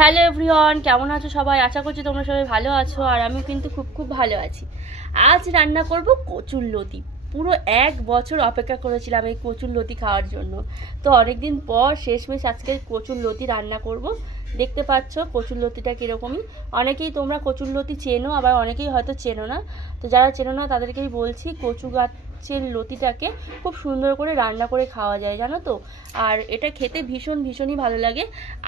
Hello everyone, কেমন আছো সবাই? আশা করছি তোমরা সবাই ভালো আছো, আর আমি কিন্তু খুব ভালো আছি। আজ রান্না করব কচুরলতি। পুরো 1 বছর অপেক্ষা করেছিলাম এই কচুরলতি খাওয়ার জন্য। তো অনেকদিন পর শেষমেশ আজকে কচুরলতি রান্না করব। দেখতে পাচ্ছ কচুরলতিটা কীরকমই। অনেকেই তোমরা কচুরলতি চেনো, আবার অনেকেই হয়তো চেনো না। তো যারা চেনো না তাদেরকেই বলছি, কচু গাছের লতিটাকে খুব সুন্দর করে রান্না করে খাওয়া যায়, জানো তো। আর এটা খেতে ভীষণই ভালো লাগে।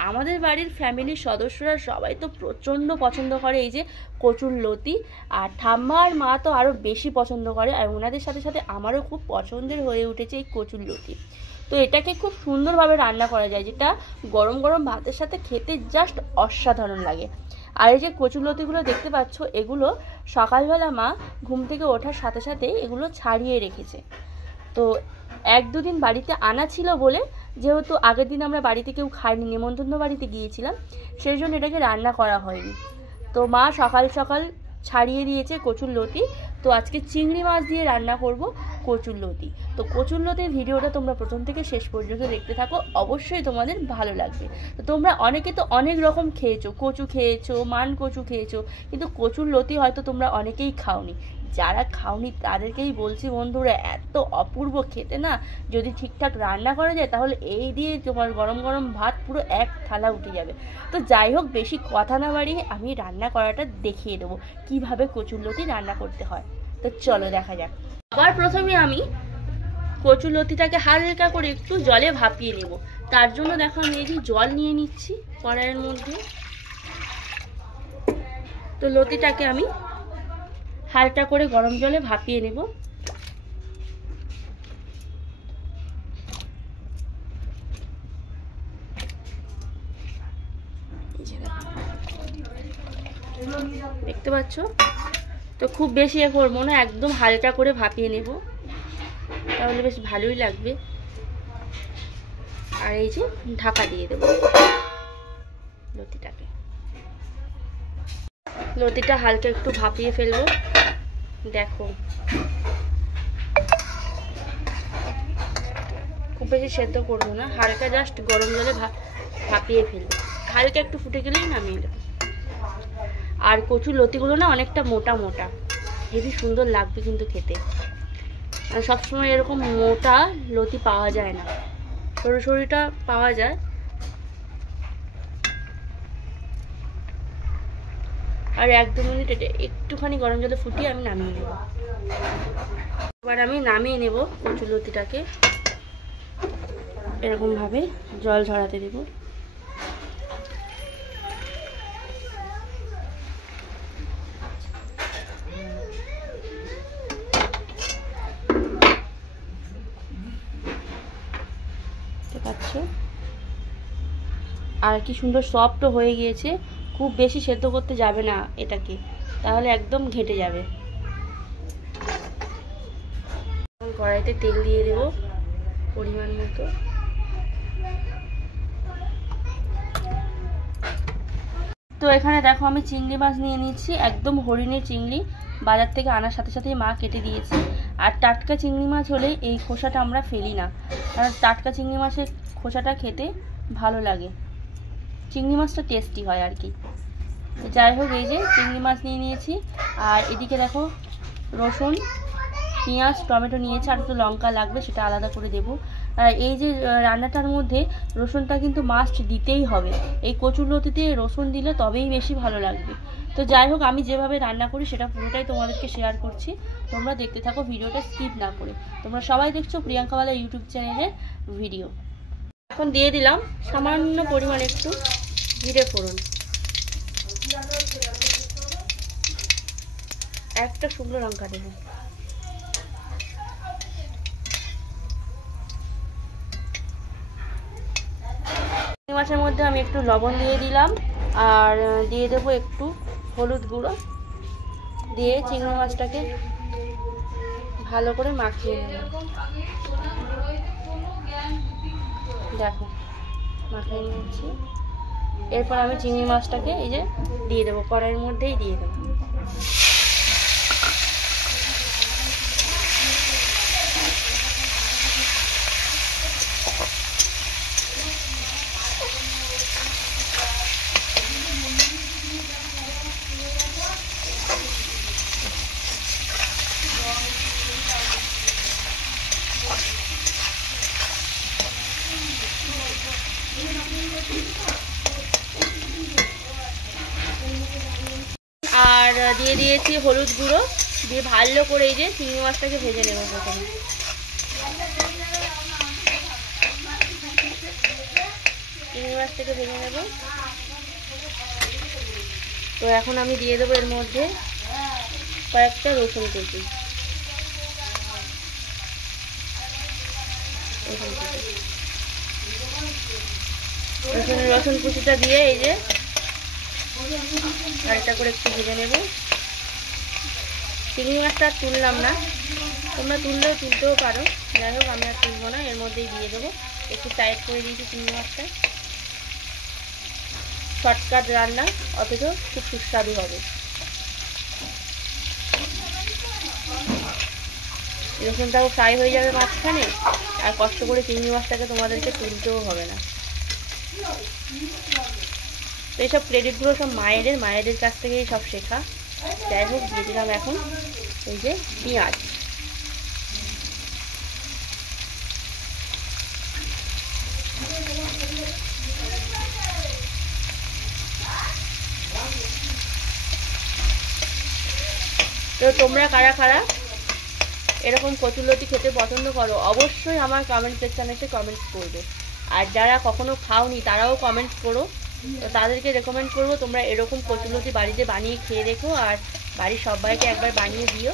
আমাদের বাড়ির ফ্যামিলির সদস্যরা সবাই তো প্রচণ্ড পছন্দ করে এই যে কচুরলতি, আর ঠাম্মা আর মা তো আরও বেশি পছন্দ করে, আর ওনাদের সাথে সাথে আমারও খুব পছন্দের হয়ে উঠেছে এই কচুরলতি। তো এটাকে খুব সুন্দরভাবে রান্না করা যায়, যেটা গরম গরম ভাতের সাথে খেতে জাস্ট অসাধারণ লাগে। আর এই যে কচুরলতিগুলো দেখতে পাচ্ছ, এগুলো সকালবেলা মা ঘুম থেকে ওঠার সাথে সাথেই এগুলো ছাড়িয়ে রেখেছে। তো 1-2 দিন বাড়িতে আনা ছিল বলে, যেহেতু আগের দিন আমরা বাড়িতে কেউ খাইনি, নেমন্তন্ন বাড়িতে গিয়েছিলাম, সেই জন্য এটাকে রান্না করা হয়নি। তো মা সকাল সকাল ছাড়িয়ে দিয়েছে কচুরলতি। তো আজকে চিংড়ি মাছ দিয়ে রান্না করব কচুরলতি। তো কচুরলতির ভিডিওটা তোমরা প্রথম থেকে শেষ পর্যন্ত দেখতে থাকো, অবশ্যই তোমাদের ভালো লাগবে। তো তোমরা অনেকে তো অনেক রকম খেয়েছো, কচু খেয়েছো, মান কচু খেয়েছো, কিন্তু কচুরলতি হয়তো তোমরা অনেকেই খাওনি। যারা খাওনি তাদেরকেই বলছি বন্ধুরা, এত অপূর্ব খেতে না। যদি ঠিকঠাক রান্না করা যায় তাহলে এই দিয়ে তোমার গরম গরম ভাত পুরো 1 থালা উঠে যাবে। তো যাই হোক, বেশি কথা না বাড়িয়ে আমি রান্না করাটা দেখিয়ে দেবো কিভাবে কচুরলতি রান্না করতে হয়। তো চলো দেখা যাক। আবার প্রথমে আমি কচুরলতিটাকে হালকা করে একটু জলে ভাপিয়ে নেব। তার জন্য দেখো আমি এই যে জল নিয়ে নিচ্ছি কড়াইয়ের মধ্যে। তো লতিটাকে আমি হালকা করে গরম জলে ভাপিয়ে নেব। দেখতে পাচ্ছ? তো খুব বেশি এ করবো না, একদম হালকা করে ভাপিয়ে নেব, তাহলে বেশ ভালোই লাগবে। আর এই যে ঢাকা দিয়ে দেব লতিটাকে। লতিটা হালকা একটু ভাপিয়ে ফেলবো। দেখো খুব বেশি সেদ্ধ করবো না, হালকা জাস্ট গরম জলে ভাপিয়ে ফেলবো। হালকা একটু ফুটে গেলেই নামিয়ে দেবো। আর কচুর লতিগুলো না অনেকটা মোটা মোটা, হেবি সুন্দর লাগবে কিন্তু খেতে। আর সবসময় এরকম মোটা লতি পাওয়া যায় না, সরু সরুটা পাওয়া যায়। আর 1-2 মিনিট এটা একটুখানি গরম জলে ফুটিয়ে আমি নামিয়ে নেব। এবার আমি নামিয়ে নেব কচুর লতিটাকে, এরকমভাবে জল ঝরাতে দেব। আর কি সুন্দর সফট হয়ে গিয়েছে। খুব বেশি সেদ্ধ করতে যাবে না এটাকে, তাহলে একদম ঘেঁটে যাবে। কড়াইতে তেল দিয়ে দেব পরিমাণ মতো। তো এখানে দেখো আমি চিংড়ি মাছ নিয়ে নিচ্ছি, একদম হরিণের চিংড়ি, বাজার থেকে আনার সাথে সাথেই মা কেটে দিয়েছে। আর টাটকা চিংড়ি মাছ হলে এই খোসাটা আমরা ফেলি না, কারণ টাটকা চিংড়ি মাছের খোসাটা খেতে ভালো লাগে, চিংড়ি মাছটা টেস্টি হয় আর কি। যাই হোক, এই যে চিংড়ি মাছ নিয়ে নিয়েছি। আর এদিকে দেখো রসুন, পেঁয়াজ, টমেটো নিয়েছি, আর একটু লঙ্কা লাগবে, সেটা আলাদা করে দেবো। আর এই যে রান্নাটার মধ্যে রসুনটা কিন্তু মাস্ট দিতেই হবে। এই কচুরলতিতে রসুন দিলে তবেই বেশি ভালো লাগবে। তো যাই হোক, আমি যেভাবে রান্না করি সেটা পুরোটাই তোমাদেরকে শেয়ার করছি, তোমরা দেখতে থাকো ভিডিওটা স্কিপ না করে। তোমরা সবাই দেখছো প্রিয়াঙ্কাওয়ালা ইউটিউব চ্যানেলের ভিডিও। এখন দিয়ে দিলাম সামান্য পরিমাণ একটু জিরে ফোড়ন, একটা শুকনো লঙ্কা দেবো। চিংড়ি মাছের মধ্যে আমি একটু লবণ দিয়ে দিলাম, আর দিয়ে দেবো একটু হলুদ গুঁড়ো, দিয়ে চিংড়ি মাছটাকে ভালো করে মাখিয়ে নেব। দেখো মাখিয়ে নিয়েছি। এরপর আমি চিংড়ি মাছটাকে এই যে দিয়ে দেবো, কড়াইয়ের মধ্যেই দিয়ে দেবো। দিয়ে দিয়েছি হলুদ গুঁড়ো, দিয়ে ভালো করে এই যে চিংড়ি মাছটাকে ভেজে নেব প্রথমে। চিংড়ি মাছটাকে ভেজে নেব। তো এখন আমি দিয়ে দেবো এর মধ্যে কয়েকটা রসুন কুচি। রসুন কুচিটা দিয়ে এই যে হালকা করে একটু ভেজে নেব। চিংড়ি মাছটা আর তুললাম না, তোমরা তুলতেও পারো, যাই হোক আমি আর তুলবো না, এর মধ্যেই দিয়ে দেবো। একটু টাইট করে দিয়েছি চিংড়ি মাছটা। শর্টকাট রান্না, অথচ খুব সুস্বাদু হবে। রসুনটাও ফ্রাই হয়ে যাবে মাঝখানে, আর কষ্ট করে চিংড়ি মাছটাকে তোমাদেরকে তুলতেও হবে না। তো এইসব ক্রেডিটগুলো সব মায়েদের কাছ থেকেই সব শেখা। যাই হোক, দিয়ে দিলাম এখন এই যে পেঁয়াজ। তো তোমরা কারা কারা এরকম কচুরলতি খেতে পছন্দ করো অবশ্যই আমার কমেন্ট সেকশানে এসে কমেন্টস করবে। আর যারা কখনো খাওনি তারাও কমেন্টস করো, তো তাদেরকে রেকমেন্ড করবো তোমরা এরকম কচুরলতি বাড়িতে বানিয়ে খেয়ে দেখো, আর বাড়ির সবাইকে একবার বানিয়ে দিও।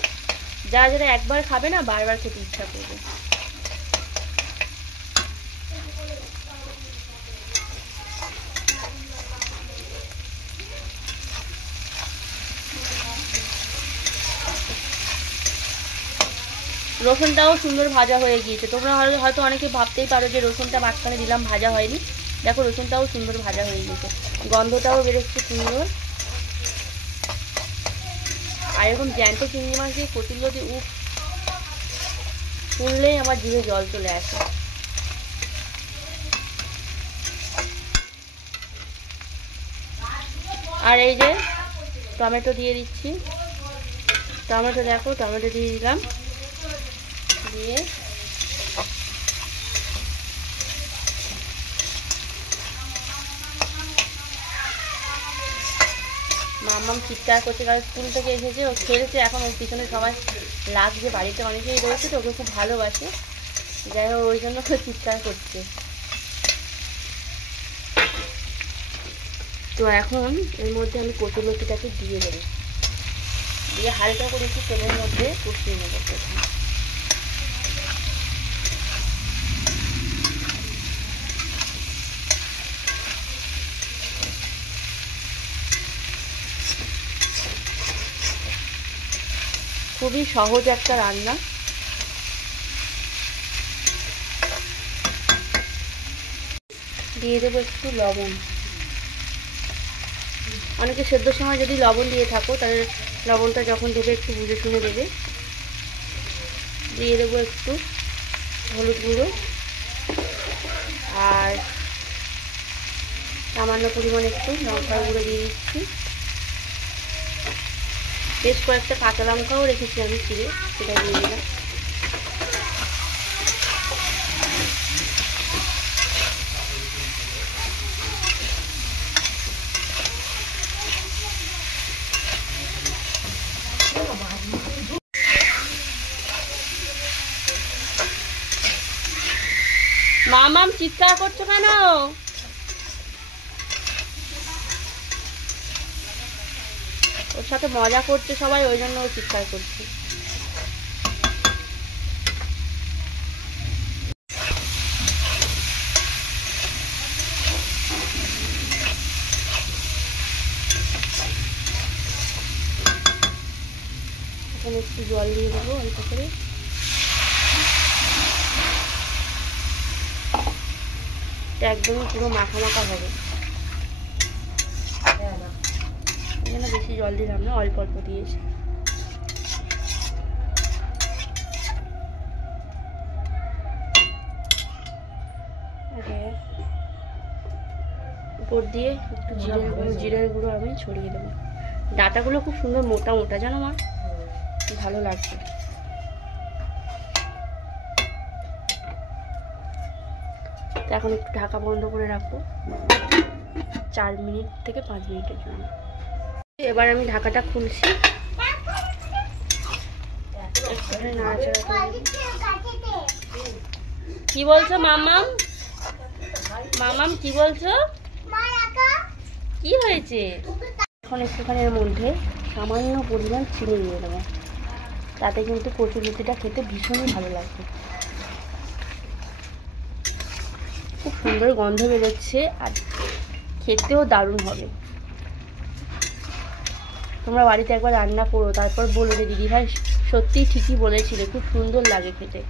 যারা যারা একবার খাবে না বারবার খেতে ইচ্ছা করবে। রসুনটাও সুন্দর ভাজা হয়ে গিয়েছে। তোমরা হয়তো অনেকে ভাবতেই পারো যে রসুনটা মাঝখানে দিলাম ভাজা হয়নি। দেখো রসুনটাও সুন্দর ভাজা হয়ে গিয়েছে, গন্ধটাও বেরোচ্ছে সুন্দর। আর এরকম জ্যান্ত চিংড়ি মাছ দিয়ে কচুরলতি শুনলেই আমার জিভে জল চলে আসে। আর এই যে টমেটো দিয়ে দিচ্ছি। টমেটো দেখো, টমেটো দিয়ে দিলাম, দিয়ে মাম্মাম চিৎকার করছে, কারণ স্কুল থেকে এসেছে, ও খেলছে এখন, ওর পিছনে সবাই লাগছে, বাড়িতে অনেকেই রয়েছে তো ওকে খুব ভালোবাসে, যাই হোক ওই জন্য চিৎকার করছে। তো এখন এর মধ্যে আমি কচুরলতিটাকে দিয়ে দেবো, দিয়ে হালকা করে একটু তেলের মধ্যে কষিয়ে নেবো প্রথমে। খুবই সহজ একটা রান্না। দিয়ে দেবো একটু লবণ। অনেকে সেদ্ধর সময় যদি লবণ দিয়ে থাকো তাহলে লবণটা যখন দেবে একটু বুঝে শুনে দেবে। দিয়ে দেবো একটু হলুদ গুঁড়ো, আর সামান্য পরিমাণে একটু লঙ্কার গুঁড়ো দিয়ে দিচ্ছি। বেশ কয়েকটা কাঁচা লঙ্কাও রেখেছি আমি চিড়ে, সেটা দিয়ে দিলাম। মামাম চিৎকার করছো কেন? ওর সাথে মজা করছে সবাই, ওই জন্য ও চিৎকার করছে। এখন একটু জল দিয়ে দেবো অল্প করে। একদমই পুরো মাখা মাখা হবে, এখানে বেশি জল দিলাম না, অল্প অল্প দিয়েছি। উপর দিয়ে একটু জিরের গুঁড়ো আমি ছড়িয়ে দেবো। ডাঁটাগুলো খুব সুন্দর মোটা মোটা, জানো মা, ভালো লাগছে। তো এখন একটু ঢাকা বন্ধ করে রাখবো 4 মিনিট থেকে 5 মিনিটের জন্য। এবার আমি ঢাকাটা খুলছি। কি বলছো মামাম? মামাম কি বলছো? কি হয়েছে? এখন একটুখানির মধ্যে সামান্য পরিমাণ চিনি দিয়ে দেবো, তাতে কিন্তু কচুরলতিটা খেতে ভীষণই ভালো লাগবে। খুব সুন্দর গন্ধ বেরোচ্ছে আর খেতেও দারুণ হবে। তোমরা বাড়িতে একবার রান্না করো, তারপর বলো যে দিদিভাই সত্যিই ঠিকই বলেছিলে, খুব সুন্দর লাগে খেতে।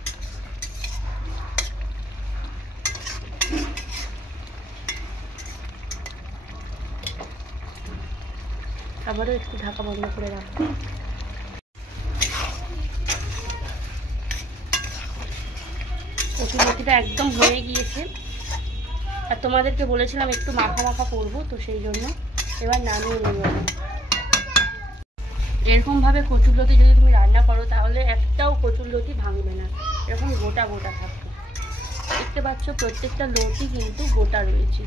আবারও একটু ঢাকা বন্ধ করে রাখো। কচুরলতিটা একদম হয়ে গিয়েছে, আর তোমাদেরকে বলেছিলাম একটু মাখা মাখা করবো, তো সেই জন্য এবার নামিয়ে নেব। এরকমভাবে কচুরলতি যদি তুমি রান্না করো তাহলে একটাও কচুরলতি ভাঙবে না, এরকম গোটা গোটা থাকবে। দেখতে পাচ্ছ প্রত্যেকটা লতি কিন্তু গোটা রয়েছে,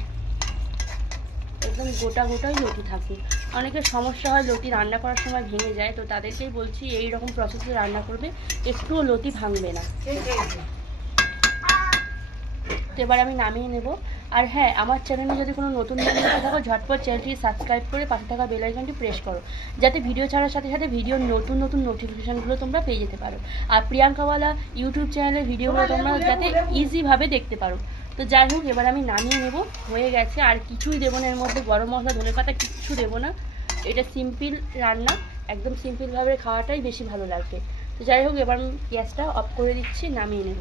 একদম গোটা গোটাই লতি থাকে। অনেকের সমস্যা হয় লতি রান্না করার সময় ভেঙে যায়, তো তাদেরকেই বলছি এই রকম প্রসেসে রান্না করবে, একটুও লতি ভাঙবে না। তো এবার আমি নামিয়ে নেব। আর হ্যাঁ, আমার চ্যানেলে যদি কোনো নতুন বন্ধুরা থাকো, ঝটপট চ্যানেলটি সাবস্ক্রাইব করে পাশে থাকা বেল আইকনটি প্রেস করো, যাতে ভিডিও ছাড়ার সাথে সাথে ভিডিওর নতুন নতুন নোটিফিকেশানগুলো তোমরা পেয়ে যেতে পারো। আর প্রিয়াঙ্কাওয়ালা ইউটিউব চ্যানেলের ভিডিওগুলো তোমরা যাতে ইজিভাবে দেখতে পারো। তো যাই হোক, এবার আমি নামিয়ে নেব, হয়ে গেছে। আর কিছুই দেবো না এর মধ্যে, গরম মশলা ধনেপাতা কিচ্ছু দেবো না। এটা সিম্পল রান্না, একদম সিম্পলভাবে খাওয়াটাই বেশি ভালো লাগবে। তো যাই হোক, এবার আমি গ্যাসটা অফ করে দিচ্ছি, নামিয়ে নেব।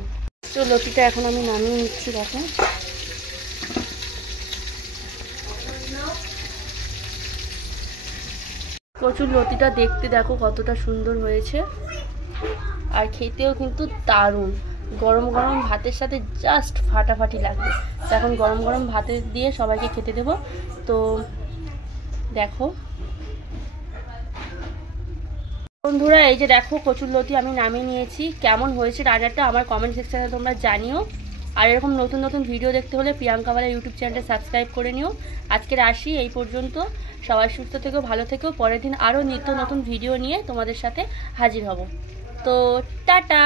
তো লতিটা এখন আমি নামিয়ে নিচ্ছি। দেখো কচুরলতিটা দেখতে দেখো কতটা সুন্দর হয়েছে, আর খেতেও কিন্তু দারুণ। গরম গরম ভাতের সাথে জাস্ট ফাটাফাটি লাগবে। তো এখন গরম গরম ভাতে দিয়ে সবাইকে খেতে দেবো। তো দেখো বন্ধুরা, এই যে দেখো কচুরলতি আমি নামিয়ে নিয়েছি। কেমন হয়েছে রান্নাটা আমার কমেন্ট সেকশানে তোমরা জানিও। আর এরকম নতুন নতুন ভিডিও দেখতে হলে প্রিয়াঙ্কাওয়ালা ইউটিউব চ্যানেলটা সাবস্ক্রাইব করে নিও। আজকের আসি এই পর্যন্ত। সবাই সুস্থ থেকো, ভালো থেকো। পরের দিন আরও নিত্য নতুন ভিডিও নিয়ে তোমাদের সাথে হাজির হব। তো টাটা।